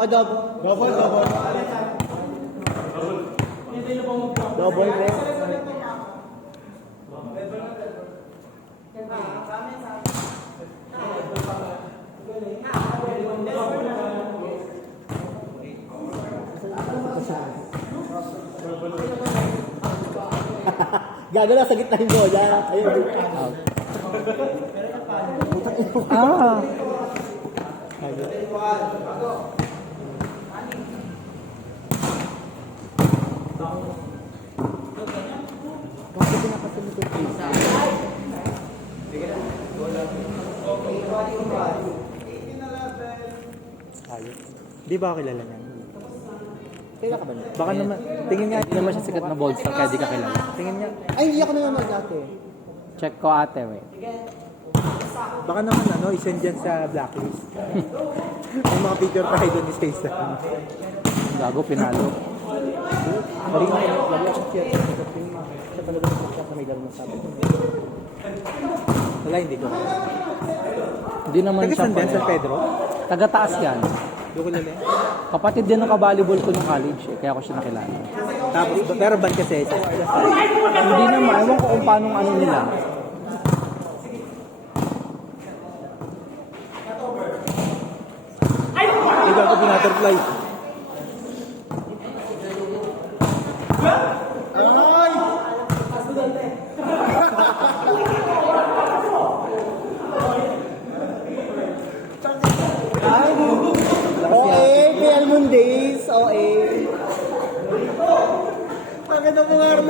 Double. Double leg. Gago na sa gitna yung bola. Ayun. Ah. Bakit pinakasunod yung pizza? Ayos. Di ba kilala niya? Kaya ka ba niya? Baka naman, tingin niya. Hindi naman siya sikat na bold star kaya di ka kilala. Tingin niya. Ay, hindi ako nanonood dati. Check ko ate, wait. Baka naman isend dyan sa blacklist. May mga picture tayo doon ni Space. Gago, pinalo. Lagi akong share. Siya talaga siya sa may laro ng sabi. Wala, hindi ko. Hindi naman Taga siya San San Pedro? Taga-taas yan. Doon ko nila. Kapatid din ng ka-volleyball ko nung college eh, kaya ako siya nakilala. Tapos, pero ban kasi. Hindi naman, ewan ko kung paano ano nila. Ay, bago pinatterfly. PL Mondays, OA. Maganda mo nga rin.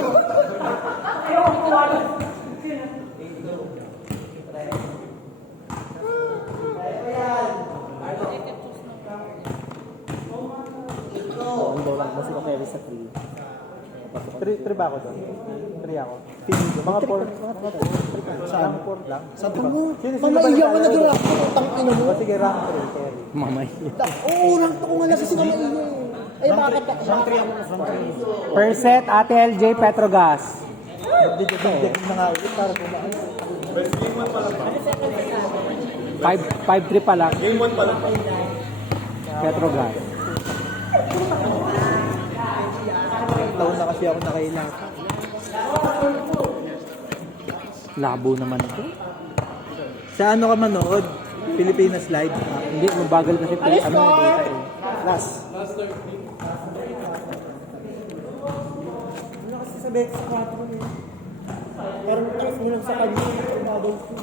Ang bolang kasi ko carry sa 3. 3 ba ako doon? 3 ako. Mga 4. Saan? 4 lang. Sa tungo. Mamaiya ka na doon ako. Tangina mo. Sige, rank 3 carry. Mamay. Oo, rank ako nga lang kasi mamaiya. Ay, makakatak. Rank 3 ako. Rank 3. Per set, Ate LJ Petrogas. Didek na nga ulit para kumaan. 5-3 pa lang. Game 1 pa lang. Petrogas. Taon na kasi ako nakailang. Labo naman ito. Sa ano ka manood? Pilipinas Live? Hindi, mabagal kasi ito. Ano yung data eh. Last 30. Ano kasi sa Bex 4 eh. Parang taas mo lang sa kanya. Bubble ko.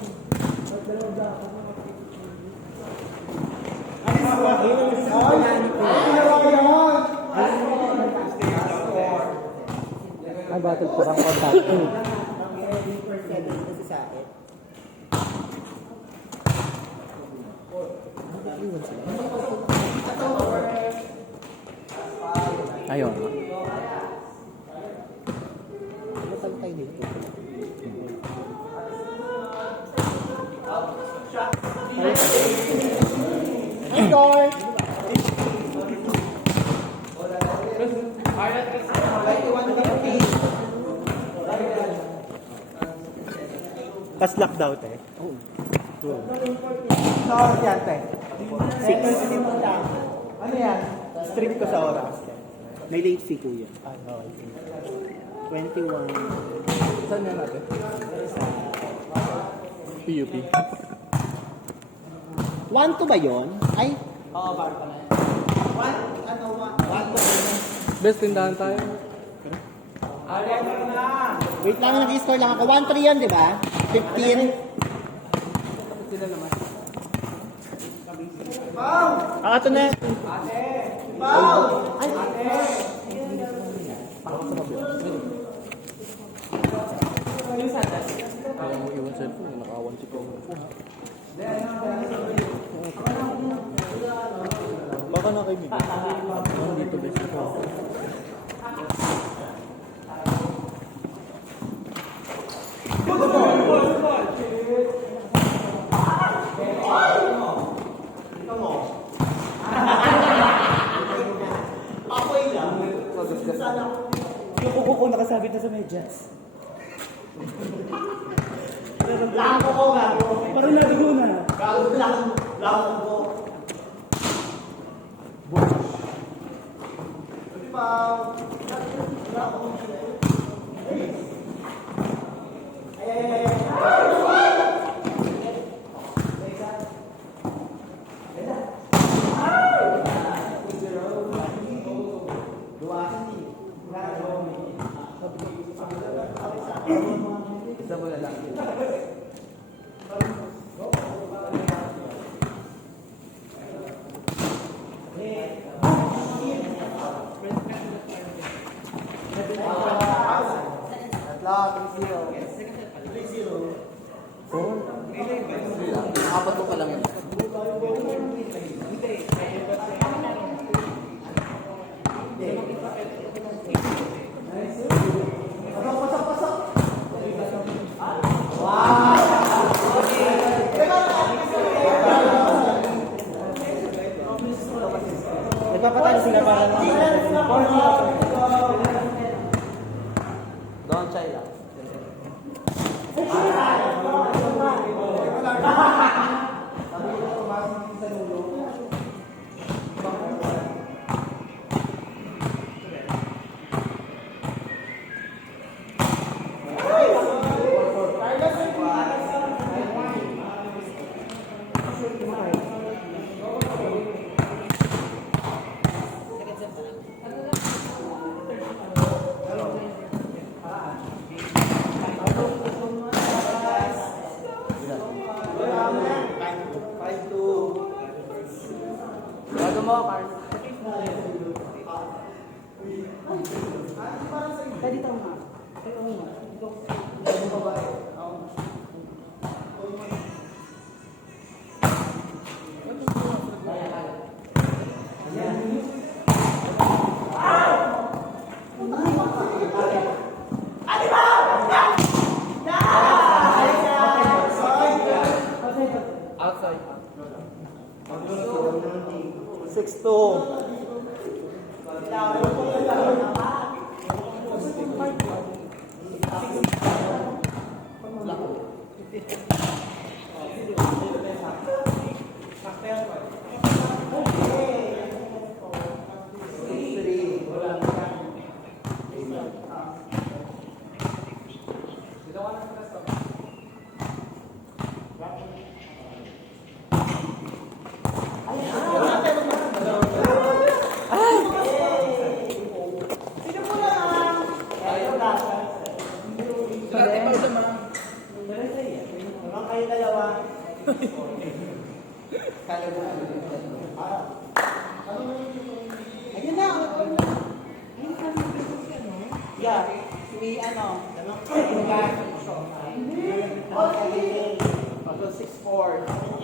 Ay, battle po ang contact. Ayun. Score! Paslak daw, te. Sa oras yan, te. 6. Ano yan? Strict ko sa oras. May late fee ko yan. 21. Saan yan natin? PUP. 1 to ba yun? Ay? Oo, bar pa na. 1 Best tindahan tayo. Wait lang, nag-score lang ako. 1-3 yan, di ba? 15. Ah, ito na. Ay! Ayaw mo iwan sa phone, nakawan si ko. Baka na kayo bigyan. Dito best ko. Yung kuko ko nakasabit na sa medyas. Lako ko nga. Parang nadugo na. Lako ko. Apat mo pa lang yun. Nagpapatalo sila para Don't try lang. Bago mo, Carl. Outside. 6-2. Ayun na. Yeah. Si ano? Pagod 6-4.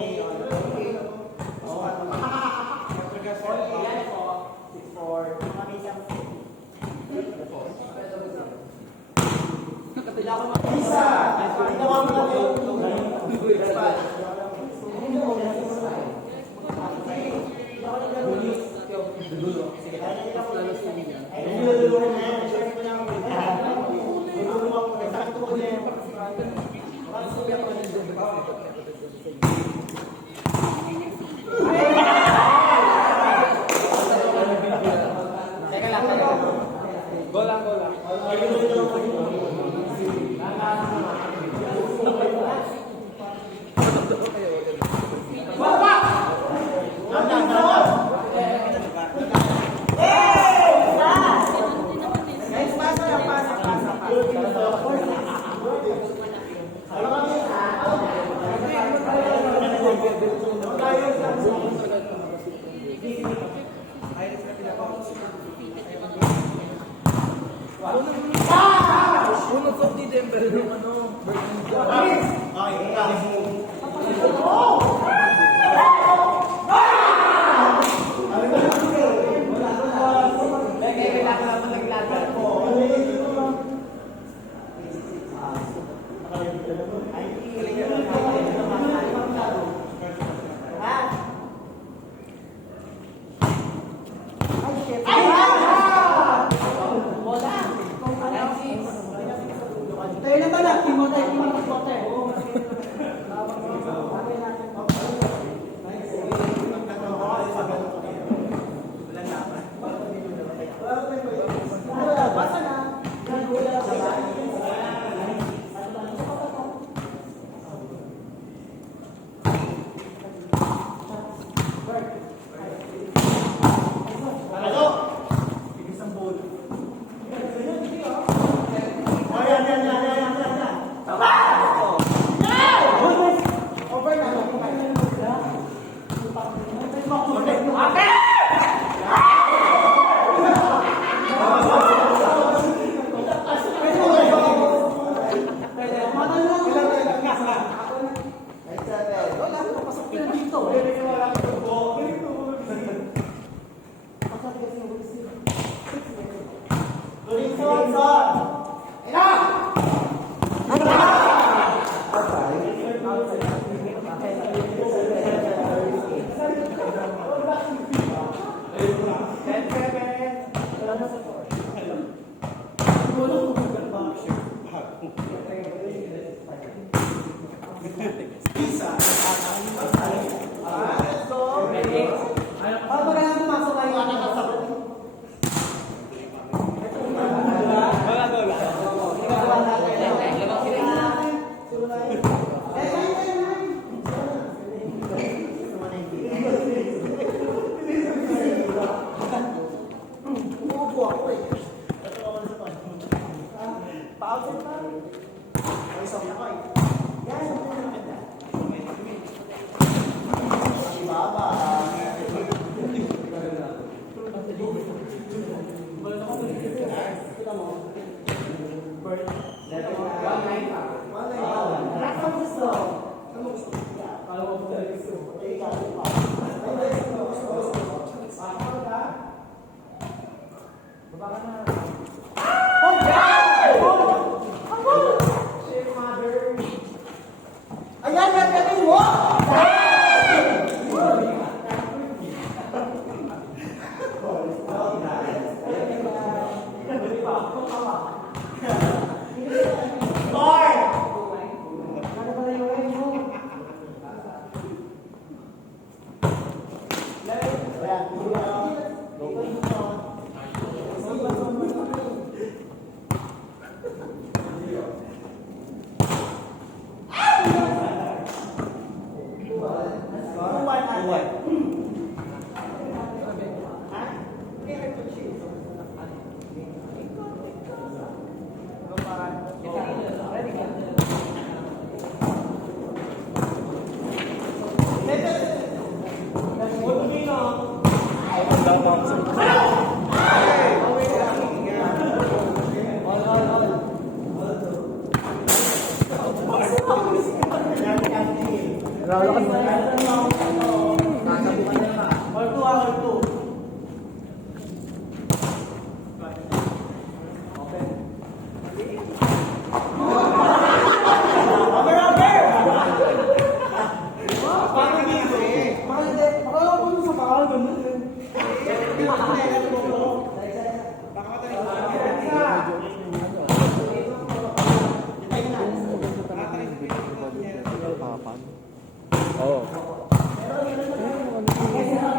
Oo.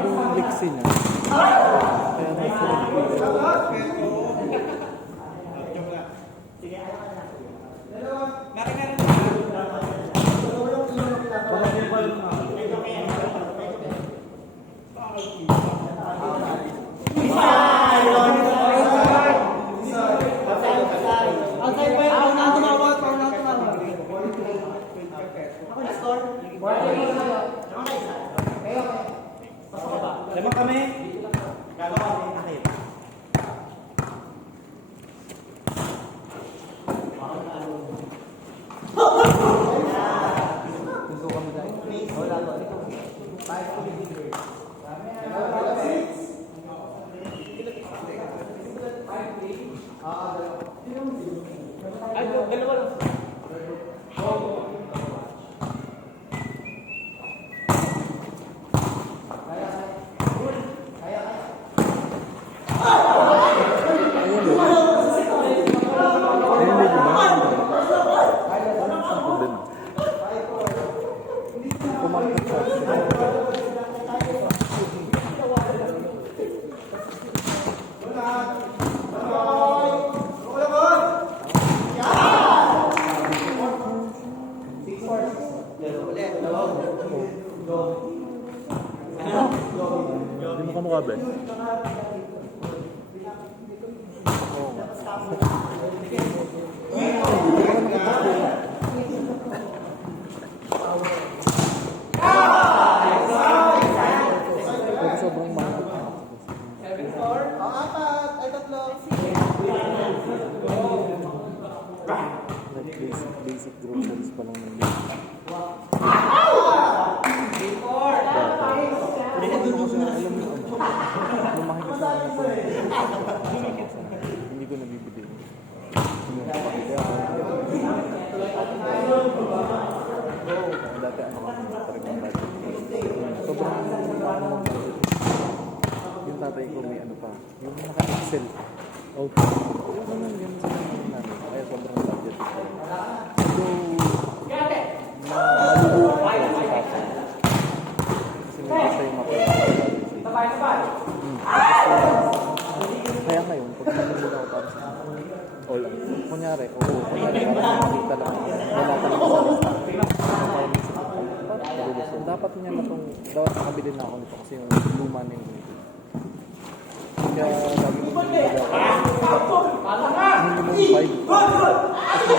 Yung liksi niya. Kaya mas Hindi mo kamukha ba? Oo nga. Pero sobrang mahal. Like basic groceries pa lang ng hindi ko nabibili. Dati ano ka talagang budget. Sobrang yung tatay ko may ano pa. Yung naka-excel. Okay. Yung ganun ganun sa mga namin. Kaya sobrang budget. So, maluluwa ko sa tatay. Kasi may gusto yung kaya ngayon, pag nagmamula ako para sa all out, kunyari, oo, Nakita lang. Wala talaga. Dapat niya na itong, dapat nakabili na ako nito kasi yung luma na yung kaya lagi mo nilagay ako. Minimum 5. Kasi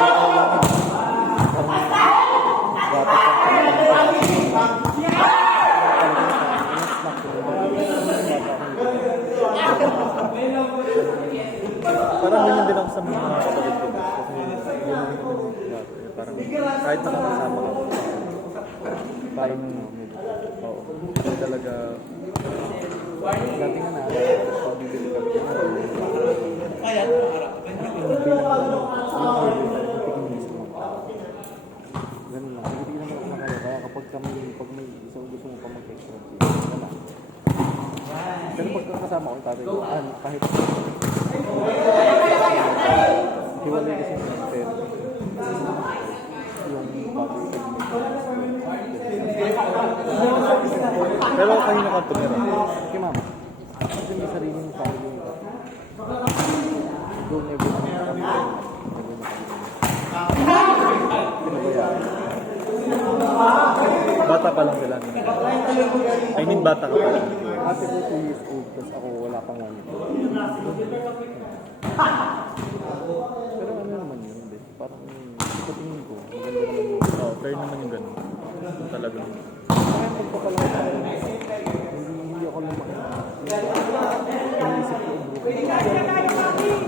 Parang ganyan din ako sa mga kapatid ko. Kasi yun ang parang kahit nakakasama ka. parang oo. Hindi talaga dati nga na pagbibili kami ganun lang. Hindi naman ako nakaya. Kaya pag may isang gusto mo pa mag-extra wala lang. Pero pagkakasama ko yung tatay ko, kahit hiwalay kasi yung pero yung bago Pero kanina ka tumira. kay mama. Kasi may sariling family nito. Doon never kami pinabayaan. Bata pa lang sila. I mean, bata ka pa lang. Ate ko 2 years old, tapos ako wala pang 1 year. Pero ano naman yun, hindi. Parang sa tingin ko, maganda naman yung Oo, fair naman yung ganun. Kung talagang. kaya pagpapalaki sa akin, hindi ako lumaki. Iniisip ko, bro.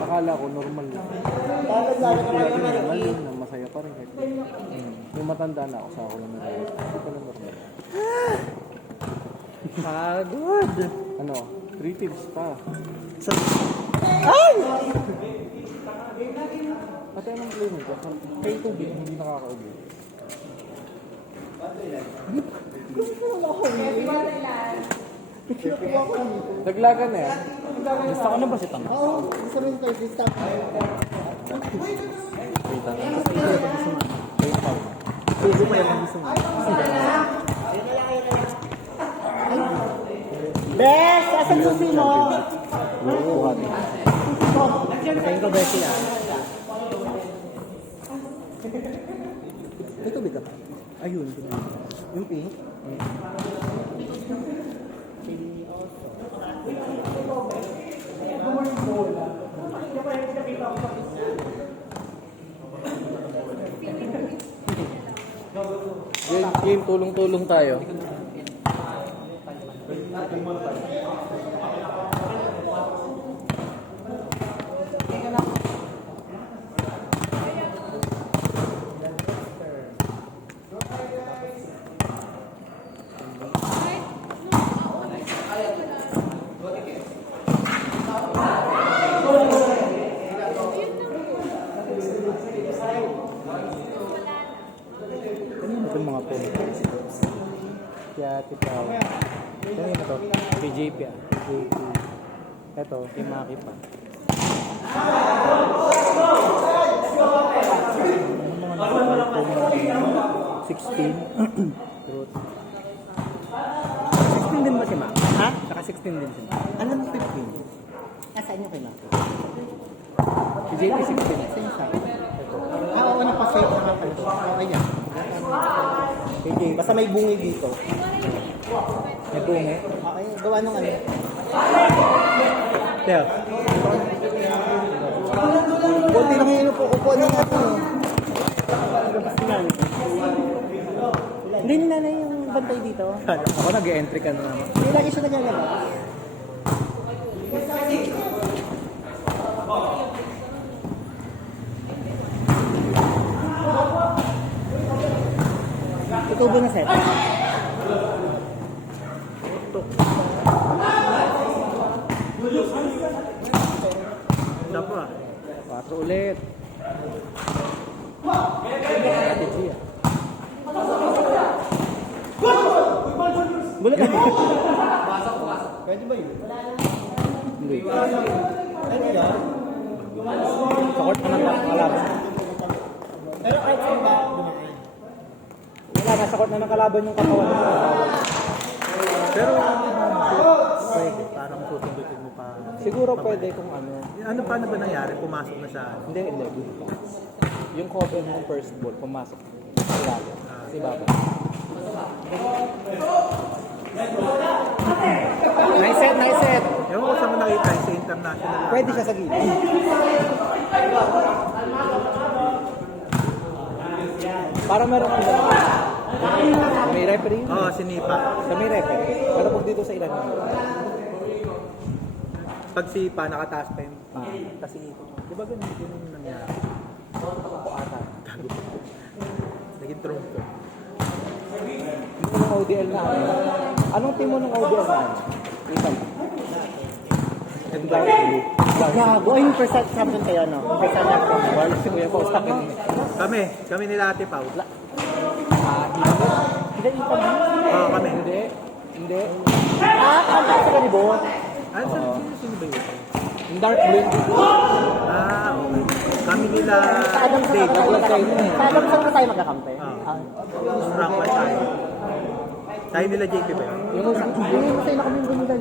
Akala ko normal lang. Iniisip ko lagi normal yun, na masaya pa rin. Yung matanda na ako sa ako na narayan. Hindi pala normal. Pagod! Ano? 3 tips pa. Ay! Pati anong play nito? Kay tubig, hindi nakakaubi. Naglaga na yan. Gusto ko na ba si Tama? Oo, gusto rin tayo this time. Wait lang. Sugo pa yan ang gusto mo. Bes, asan susi mo? Kaya ko ba siya? May tubig ka pa? Ayun. Yung pink? Game, tulong-tulong tayo. Kanina itong mga po. Kaya titaw. Kanina to. Kay JP ah. JP. Ito, kay Maki pa. Ano mga nakapal 16. Truth. 16 din ba si Maki? Ha? Saka 16 din si Maki. Anong 15? Asaan yung kay Maki? Si JP 16. Same sa akin. Oo, napasave na nga pala. Okay yan. Okay, basta may bungi dito. May bungi? Okay, gawa nung ano. Teo. Kunti lang yun po, upuan na natin. Hindi ni nanay yung bantay dito. Ako nag-entry ka na naman. Hindi lagi siya naglalabas. Ikaw ba na set? Dapat. 4 ulit. Strategy ah. Bulat ka. Pwede ba yun? Hindi. Ano yan? Sa court ka ng kalaban. Pero kahit saan ba dumaan? Wala, nasa court na ng kalaban yung katawan mo. Pero pwede, parang susundutin mo pa. Siguro pwede kung ano. Ano paano ba nangyari? Pumasok na siya. Hindi, 11 pa. yung cover ng first ball, pumasok sa ilalim. Kasi baba. Nice set, nice set. Ewan ko saan mo nakita sa international. Pwede siya sa gilid. Para meron kang gano'n. May referee. Oo, sinipa. Sa may referee. Pero pag dito sa ilalim. Pag sipa, nakataas pa yung kasi di ba ganun yung nangyari? Ako ata. Naging trumpo. Ito ng ODL na ano. Anong team mo ng ODL na ano? Italy. And dark blue. Gago. Ay, yung first set champion kayo, no? First set champion. Well, si Kuya Paul stuck in. Kami nila Ate Pao. Hindi, ito ba? Oo, kami. Hindi. Ang sa kanibon. Ano sino ba yun? Yung dark blue. Okay. Kami nila Sa Adam sa Dave. tayo magkakampi. Sa Adam sa tayo magkakampi. Rank 1 tayo. Tayo nila JP ba yun? Yung masaya na kami yung gumilan.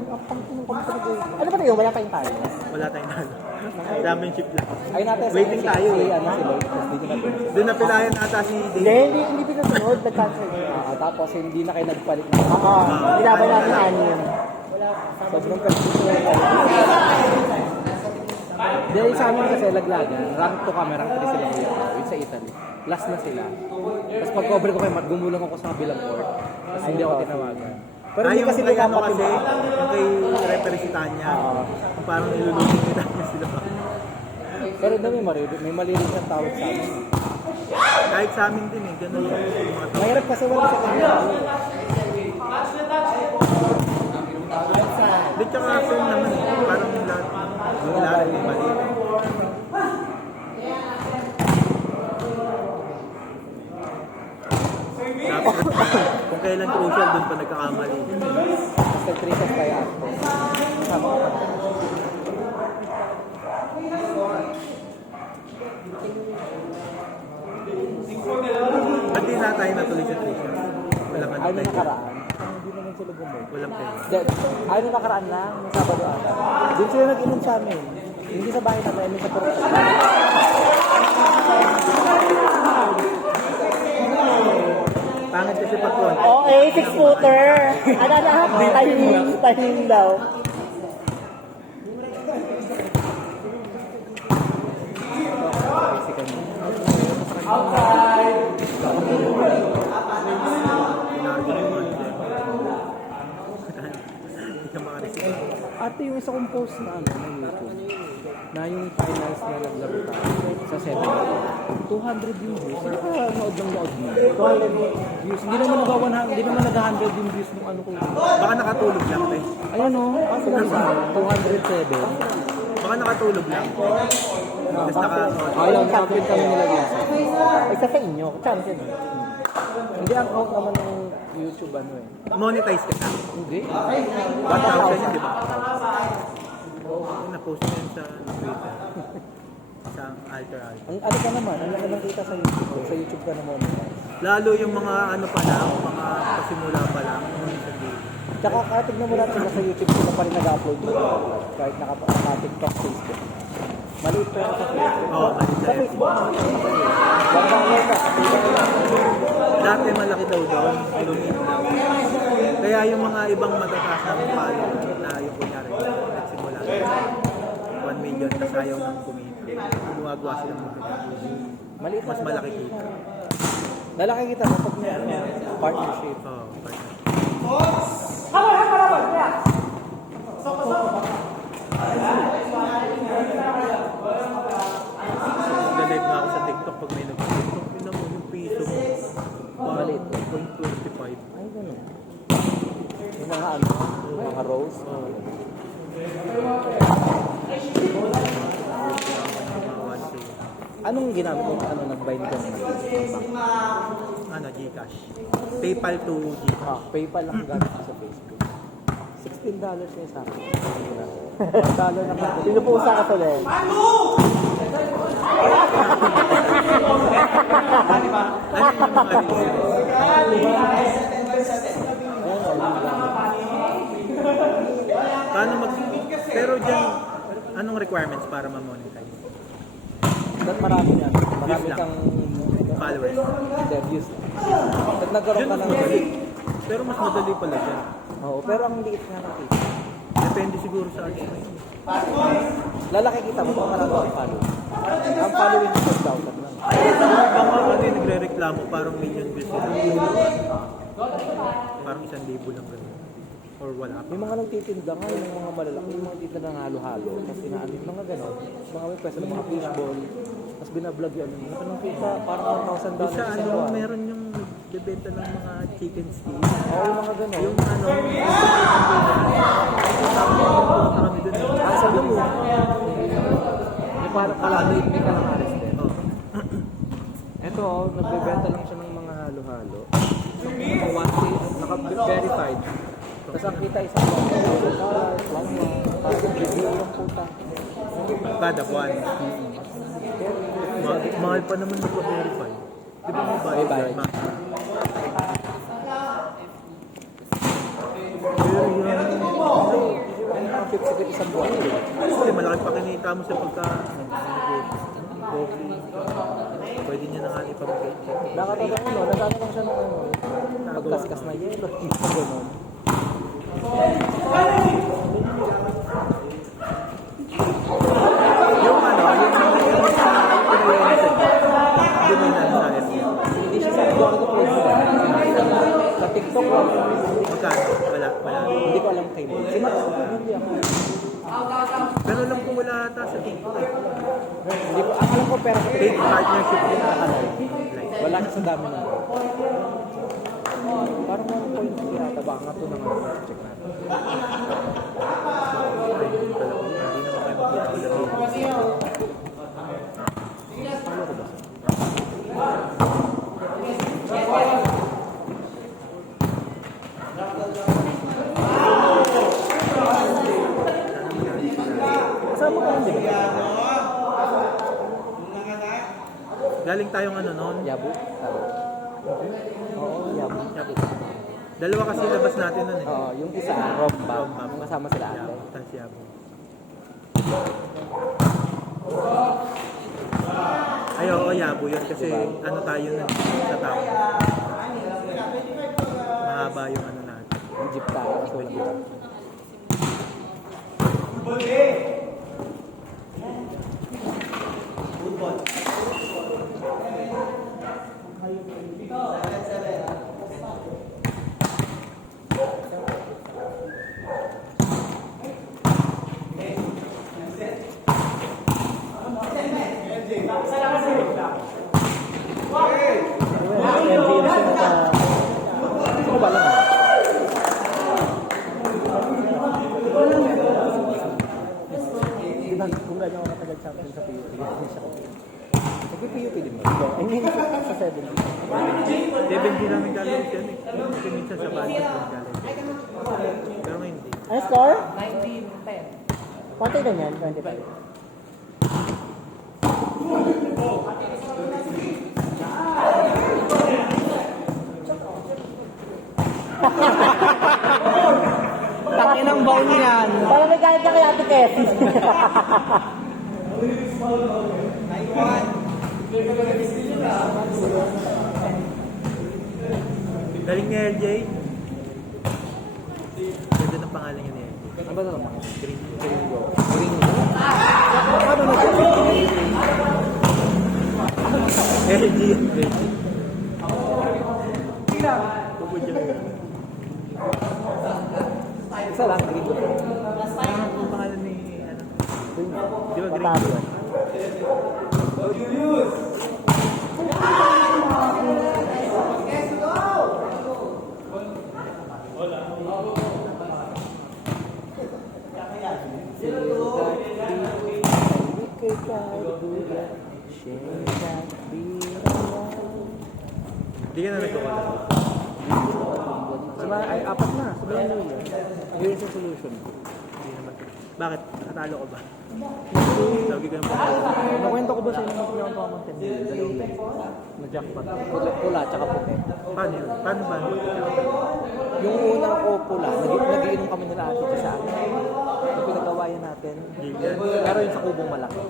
Ano ba tayo? Wala tayong tayo. Wala tayong nalo. Championship lang. Ay natin. Waiting tayo eh. Ano sila? Tapos dito na pinasa. Doon napilayan ata si Hindi, Dave. hindi pinasunod. Nag-cancel. Tapos hindi na kayo nagpalit. Oo. Nilaban natin anim. Sobrang kasituan. Dahil sa amin kasi laglagan, rank 2 kami, rank 3 sila kuya. Yun sa Italy. Last na sila. Tapos pag cover ko kayo, gumulong ako sa kabilang court. Tapos hindi ako tinawagan. Pero hindi Yung kasi kay ano lumapat kasi, yung yung kay referee si Tanya. Parang nilulusin ni Tanya sila. Pero doon may malinis ang tawag sa amin. Kahit sa amin din eh, ganun yung mga tao. Mahirap kasi wala sa kanila. Di tsaka film naman eh, parang lahat may mali. Dapat kung kailan crucial, doon pa nagkakamali. Tapos nag-3 tayo after. Kasama ko pa. Ba't di na tayo natuloy sa crucial? Walang ano Ano tayo. nakaraan? Hindi naman sila bumalik. Walang tayo. Ano nakaraan lang? Yung Sabado ata. Doon sila nag-inom sa amin. Hindi sa bahay namin, sa Purok. Pangit kasi pag konti. Okay, 6-footer. Ano na? Timing daw. Hindi ka makareceive. Ate, yung isa kong post na ano, na YouTube, na yung finals na naglaro tayo sa 7. 200 yung views. Hindi ka nood ng nood mo. 200 views. Hindi naman nag-100 yung views ng ano ko. Baka nakatulog lang eh. Ayun o. Kasi lang sa 207. Baka nakatulog lang. Tapos Ayun, champion kami nila views. Isa sa inyo. Champion. Hindi ang out naman ng YouTube ano eh. monetize ka na. Hindi. 1,000 yun, di ba? Yung na-post ko yun sa Twitter. Sa Alter. Ang ano ka naman, ang laki ng kita sa YouTube. Sa YouTube ka naman. Lalo yung mga ano pa lang, mga pasimula pa lang. Tsaka katignan mo natin na sa YouTube sila pa rin nag-upload mo. Kahit naka-TikTok, Facebook. Maliit pa yan sa Facebook. Oo, maliit Sa lang. Facebook, bangbangan ka. Dati malaki daw doon, lumiit lang. Kaya yung mga ibang matataas na follower na yung kunyari, nagsimula. 1 million na sayaw ng kumita. Gumagawa silang mga Maliit mas malaki kita. Lalaki kita kapag may ano, partnership. Oo, Nag-live nga ako sa TikTok pag may nag-TikTok. Pinan mo yung piso mo. Maliit. 1.25. Ay, gano'n. Yung mga ano, mga rose. Anong ginamit mo? Ano, nag-bind ka naman? Ano, Gcash. PayPal to Gcash. PayPal lang gamit ko sa Facebook. $16 niya sa akin. $1 na ka. Pinupusa ka sa len. Ano yung mga reason? Paano mag... Pero dyan, anong requirements para ma-monetize? Ba't marami yan? marami lang. kang Followers. interviews. At nagkaroon ka ng Pero mas madali pala dyan. Oo, pero ang liit nga ng kita. Depende siguro sa ads. Lalaki kita mo kung marami kang follow. Ang following is 4,000 lang. Iba nga ano yung nagre-reklamo, parang million views sila. Parang 1,000 lang rin. Or wala pa. May mga nagtitinda nga, yung mga malalaki, yung mga titinda ng halo-halo. Tapos inaanit mga gano'n. Mga may pwesta ng mga fishball. Tapos binablog yun. Ano nang kita, parang $1,000 Sa isang ano, buwan. meron yung nagbebenta ng mga chicken skin. Oo, yung mga gano'n. Yung ano, kami dun. Ang sabi mo, may parang kalahari, may kalahari din. Ito, nagbebenta lang siya ng mga halo-halo. Mga naka-verified. Tapos ang kita isang buwan. Tapos review yung puta. Kada buwan. Mahal pa naman na verify. Di ba may bayad? May bayad. Pero yun, Ang 50 isang buwan. kasi malaki pa kinita mo sa pagka coffee. Pwede niya na nga ipamigay. Nakatagang ano, nagano lang siya ng ano, pagkaskas na yelo. Gano'n. Yung ano, yung sa pinag-iisip, hindi mo na sa FB. Hindi siya sa buwan ko po. Sa TikTok lang. Magkano? Wala. Hindi ko alam kayo. Hindi ako. Pero alam ko wala ata sa TikTok. Hindi ko, ang alam ko pero Paid partnership din ano, wala siya sa dami na. Parang 1.3 yata ba? Nga ito na nga. Check natin. Hindi naman kayo magkita ko lang. Paano ko ba? Kasama ka lang din. Galing tayong ano noon. Yabo? Oo, yabo. Dalawa kasi labas natin noon eh. Oo, yung isa, Rombam. Kasama sila ate. Tansiyabo. Ay, oo, yabo yun. Kasi ano tayo nun sa tao. Mahaba yung ano natin. Yung jeep tayo. So, lang yun. Sino ba lang? Kung gano'n ako matagal champion sa PUP, hindi siya ko. Nag-PUP din ba? I mean, sa 70. 70 namin gagawin yan eh. Kasi minsan sa budget yung gagawin. Pero ngayon hindi. Ano score? 19-10. Konti lang yan, 25. Takin ang baon niyan. Parang may galit na kay Ate Kes. Galing ni LJ. Ganda ng pangalan niya ni LJ. Ano ba ito naman? Gringo. Gringo. Paano na siya? LJ. LJ. Tubod niya. Isa lang, Gringo. Ano ang pangalan ni ano? Di ba Gringo? Patabo. Hindi ka na nagkakala. Diba, ay, apat na. Sabihin mo yun. Here's the solution. Hindi naman. Bakit? Nakatalo ko ba? Lagi ka naman. Nakwento ko ba sa inyo na pinakawa ng 10 million? Dalawang beses. Na-jackpot. Pula, tsaka puti. Paano yun? Paano ba? Yung unang ko pula, nagiinom kami nila ate sa akin. Yung pinagawayan natin. Gillian. Pero yung sa kubong malaki.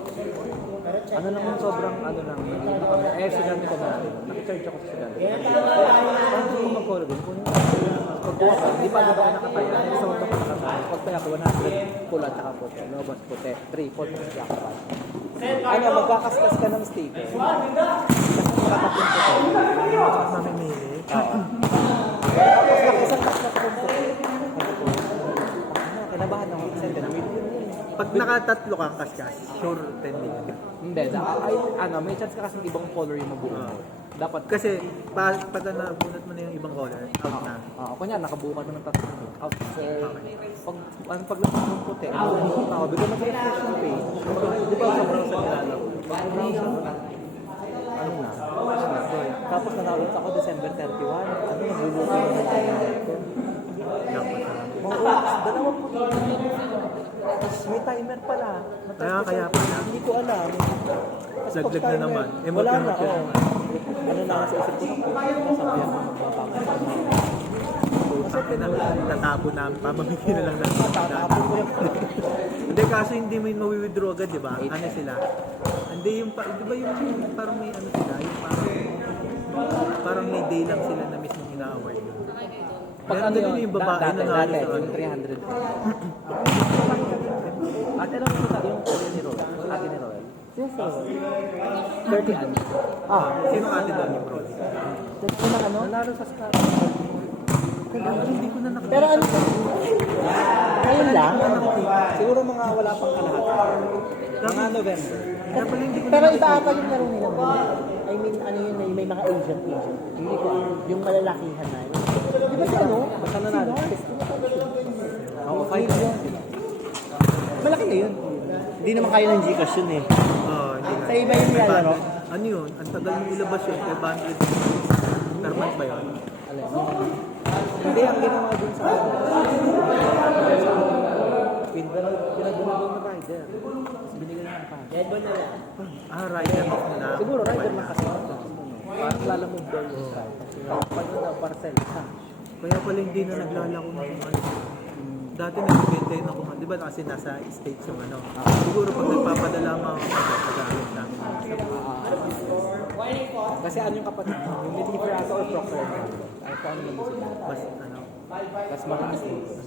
Ano lang yung sobrang ano lang, naging kami. Estudyante ko na. Nakicharge ako sa estudyante. Kung gusto ko mag-color din, kung pagkuha ko, hindi pa ako nakapaya. Gusto ko nakapaya. Pagpaya ko, 100 pula at saka puti. Lobas puti. 3, 4, 5, black pa. Ano, magkakaskas ka ng sticker. Kasi makakapin ko to. Mamimili. Oo. Tapos isang kaskas ko puti. Kinabahan ako kasi pinamili ko yun. Pag nakatatlo kang kaskas, sure 10 din. Hindi, may chance ka kasi ibang color yung mabuo mo. Dapat Kasi pag nabunot mo na yung ibang color, out na. kunya nakabuo ka na ng tatlo. Out sir. Pag nasa ng puti, bigla mag-refresh yung page. Di ba sa browser nilalaro? Pag-browser mo na, ano na? Tapos na-download ako December 31. Ano, nagluluto na ng item. Mga oras, 2 puti. Tapos may timer pala. Kaya pala. Hindi ko alam. Tapos Laglag pag na timer, naman. wala na. Emote na. Ano na sa isip ko na sabi ako Kasi tatapon na, pamamigay na lang natin. tatapon ko yung Hindi, kaso hindi mo yung mawi-withdraw agad, di ba? Ano sila? Hindi yung, di ba yung parang may ano sila? Yung parang may day lang sila na mismong ina-award. pag ano Meron din yung babae na dati, nalo sa yung 300. Ate lang yung ate ni Roel. Ate ni Roel. Yes, sir. 30 ano. Sino ate doon yung bro? Ito na ano? Nanalo sa Scar. Hindi ko na nakita. Pero ano po? Ngayon lang? Siguro mga wala pang kalahatan. Mga November. Kaya pala hindi ko Pero iba ata yung laro nila. I mean, ano yun, may mga agent. Hindi ko alam. Yung malalakihan na. Di ba si ano? Basta nanalo. Ako, 5 sila. Malaki na yun. Hindi naman kaya ng Gcash yun eh. hindi na. Sa iba yung nilalaro? Ano yun? Ang tagal mong ilabas yun. 500 per month ba yun? Hindi, ang ginawa dun sa pinagbunog na rider. Binigyan na ng cash. Rider off na lang. Siguro rider lang kasi. Parang lalamog daw yung rider. Pag daw parcel, cash. Kaya pala hindi na naglalako ng ano. Dati nagbibenta yun ako, di ba kasi nasa States yung ano. Siguro pag nagpapadala mga pag-alit namin. Kasi ano yung kapatid mo? Yung deliver ata or proctor? Ano po ano naman sila? Mas ano, Tapos malinis dito.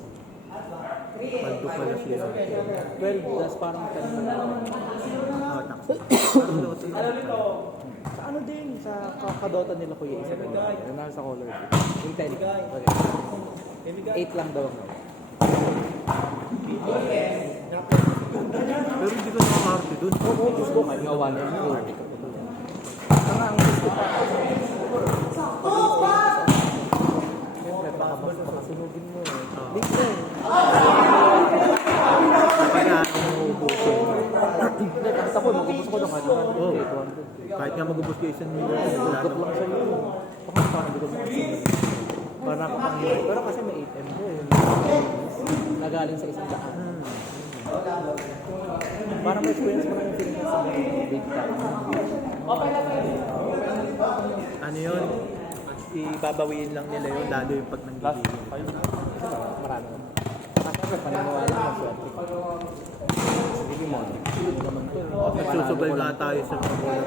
paldo pala sila. 12, that's parang 10 na. Taxi. Parang loto na. Sa ano din, sa kakadota nila kuya isa ko. Yung nasa color. Yung 10. 8 lang daw. Pero hindi ko nakakarte dun. Oo, gusto ko kayo. Gawa na yung party ko. Saka ang gusto pa. Siyempre, baka makasunugin mo eh. Dito eh. Kaya umuubusin. Hindi, kahit ako, mag-ubus ko doon. Oo. Kahit nga mag-ubos ko 1 million. Wala Good naman. lang sa'yo. Baka parang hindi ko makasunugin. Parang nakapanghiray. Pero kasi may 8M din. Nagaling sa isang daan. Parang may experience mo na yung feeling sa big time. Ano yun? Ibabawiin lang nila yun, lalo yung pag nanggigilin. Marami. Kasi paniniwala mo swerte pa. Hindi mo. Hindi naman to. Nagsusubay nga tayo sa mga bola.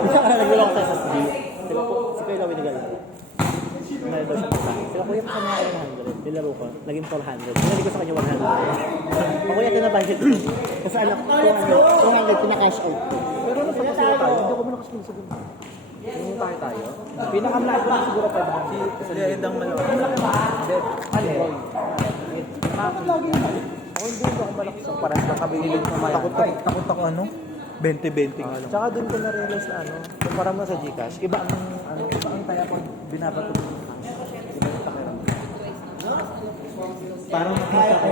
Bisa ka na nagulang ko sa SSD. Sila po, si Kuya Lawin Nagal. Meron daw siya isa. Sila kuya pa sa mga 100. Nilaro ko, naging 400. Pinali ko sa kanya 100. Ang kuya tinabudget ko. Kasi anak ko, 200 pinaka-cash out ko. Pero napagkasira tayo. Hindi ako malakas sa gusto. Yung tayo. Pinakamlaki ko lang siguro 500. Kasi endang malaki. Hindi. Ano? Ako hindi ako malakas sa parang nakabilin ko maya. Takot ako ano? 20-20 nga lang. Tsaka doon ko na-realize na ano, kumpara mo sa Gcash, iba ang kaya ko binabato ko ng cash. Iba yung pakiramdam. Parang makita ko.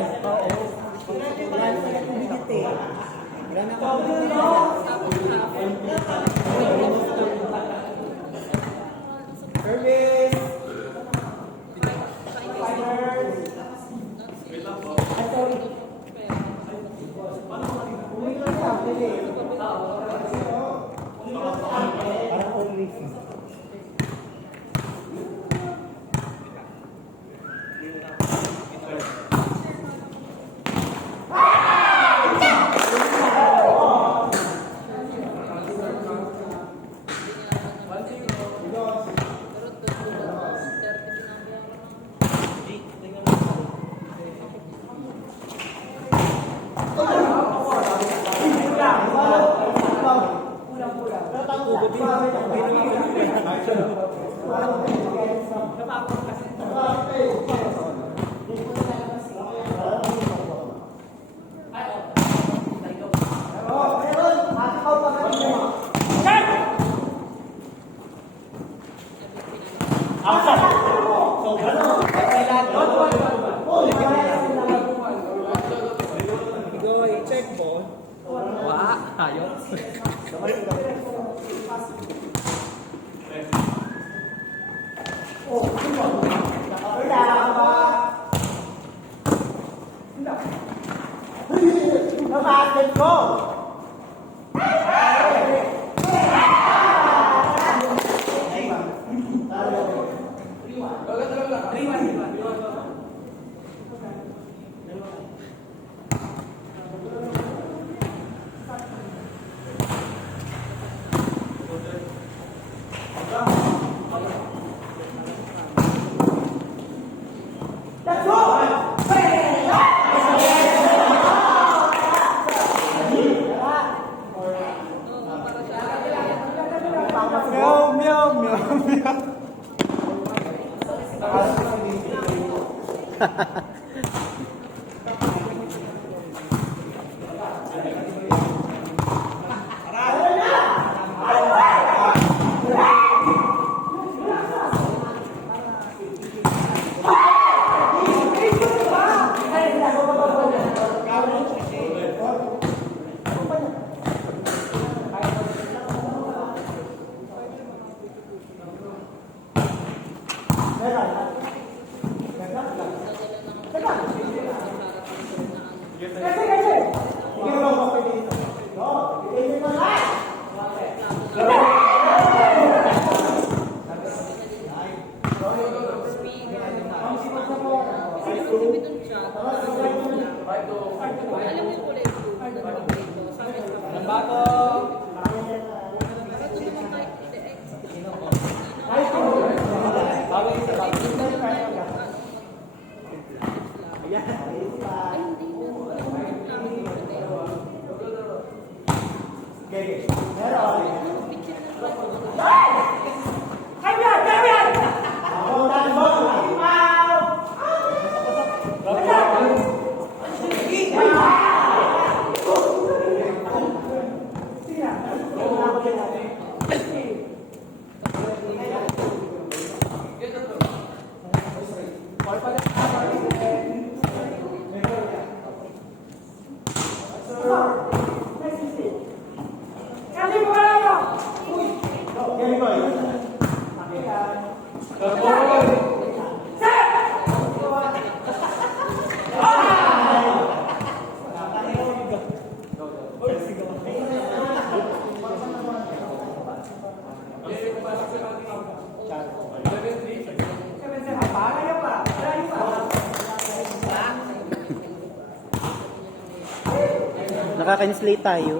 Nakaka-inslate tayo.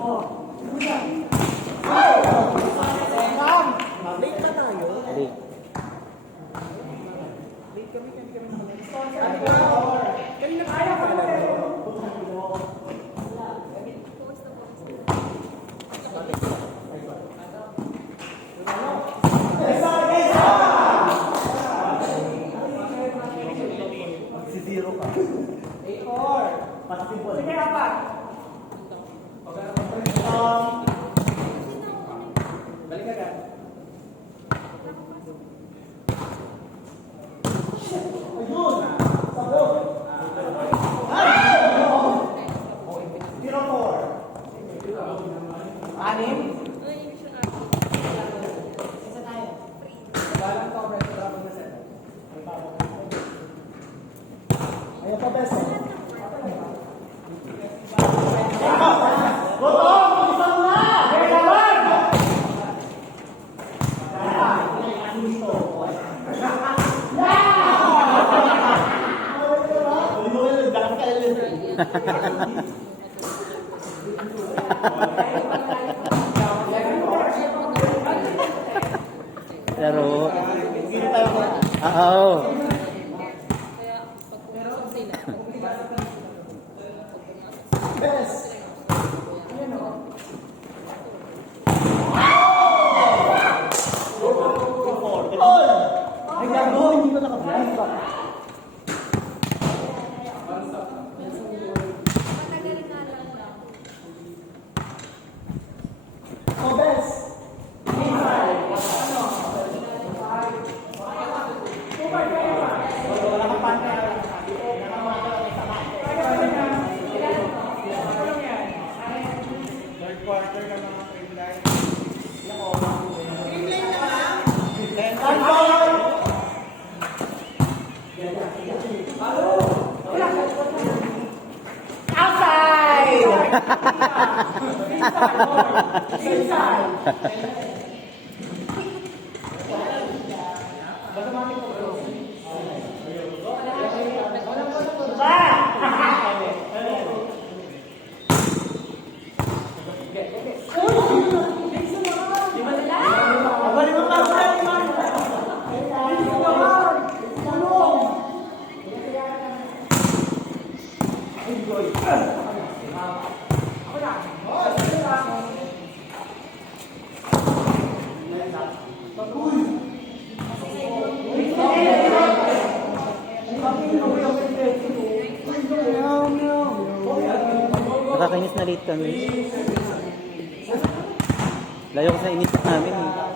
Late. Laro. Oo. Nakakainis na late kami. Layo ko sa inisip namin. Eh.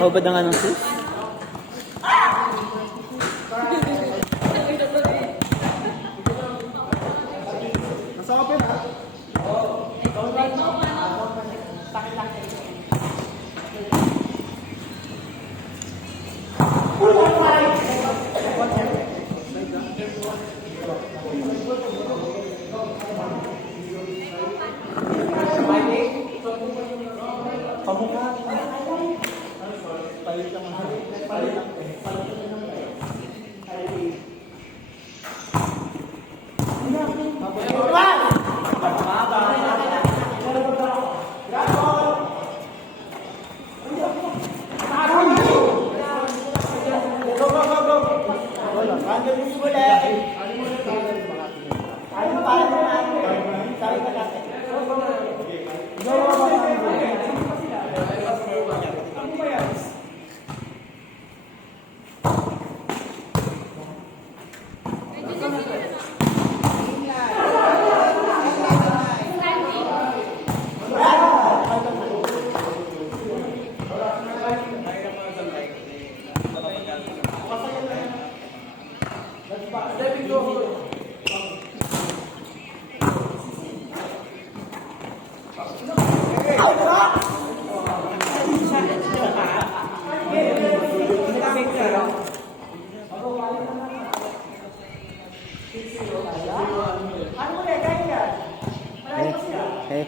Kaubad na nga ng sis? Hey.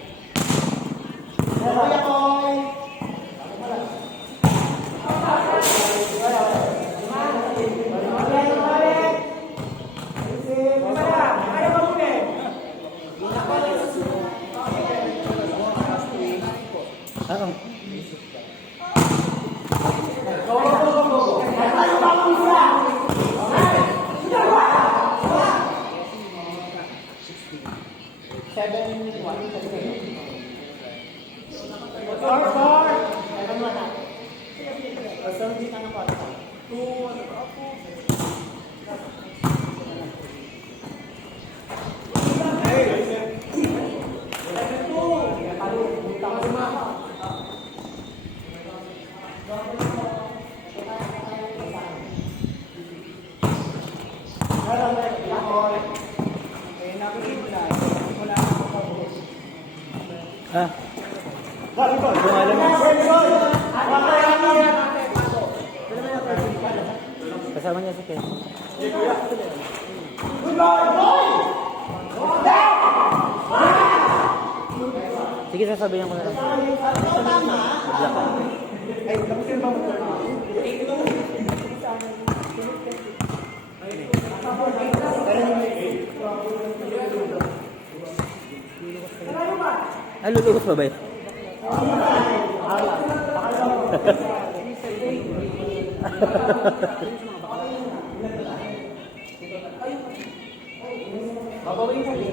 Ah. Kasama niya si Ken. Sige, sasabihin ko na lang. Lulubos ba ba yun? Babawin mo din.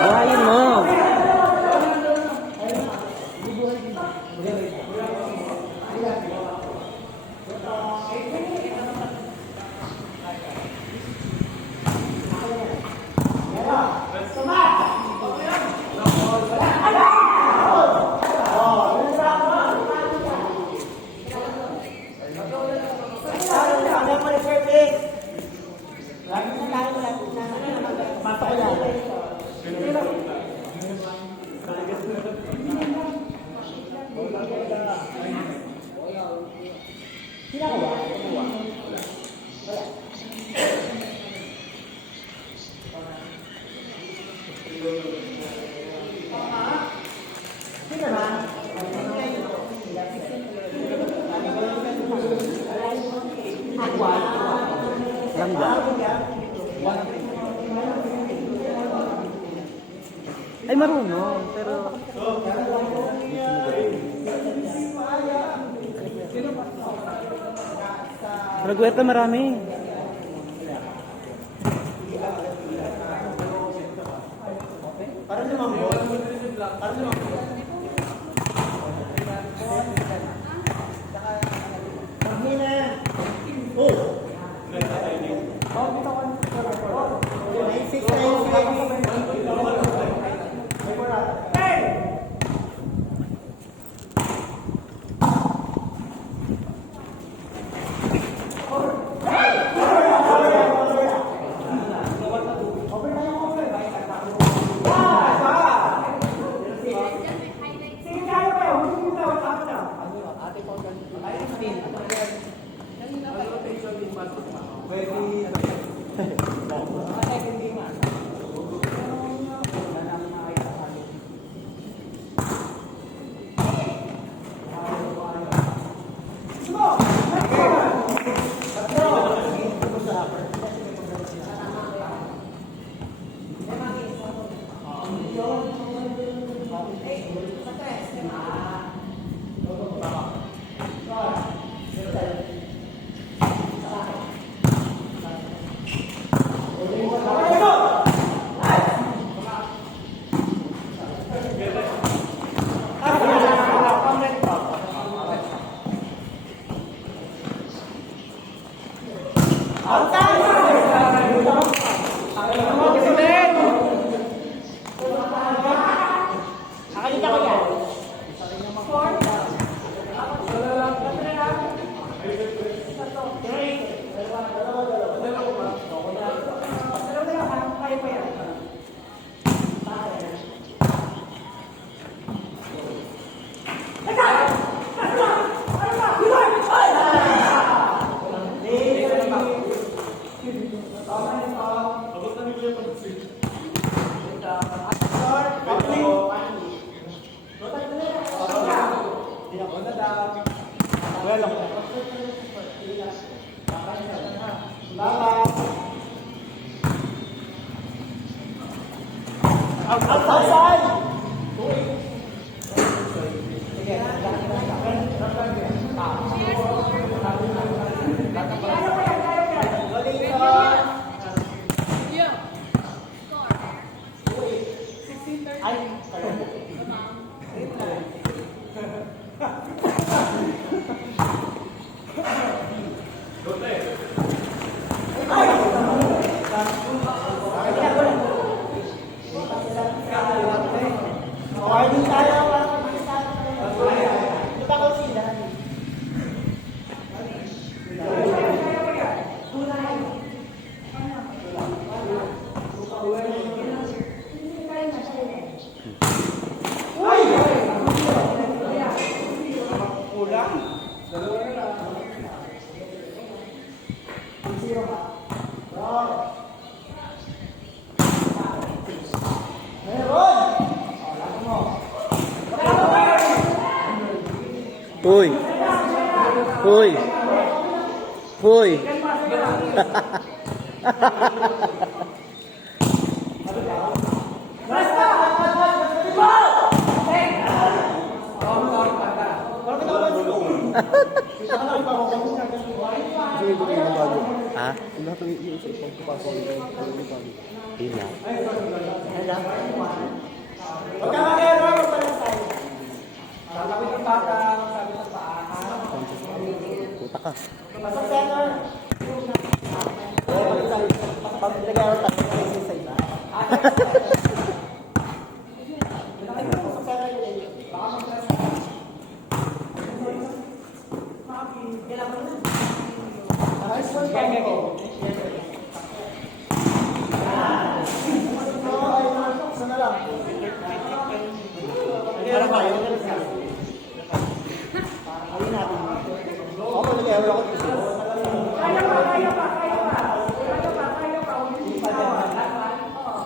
Buhayin mo. Ay, marunong, pero... Nagwerte marami. Hoy! Hoy! Hoy! Ha? Yun lang. Puta ka.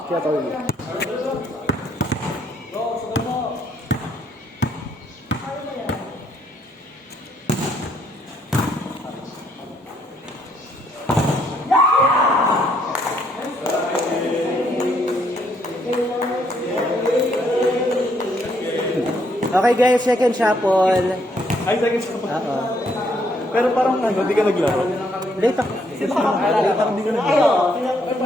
Kaya tawag mo. Okay guys, second shuffle. Ay, second shot. Oo. Pero parang ano, di ka naglaro. Late ako. Parang di ka naglaro.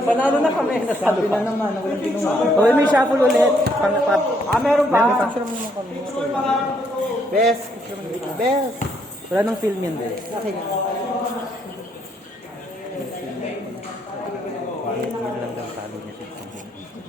Panalo na kami. Nasabi na naman. Okay, may shuffle ulit. Meron ba? Best. Best. Wala nang film yan, Best. Yan lang daw talo niya sa isang buong ikot.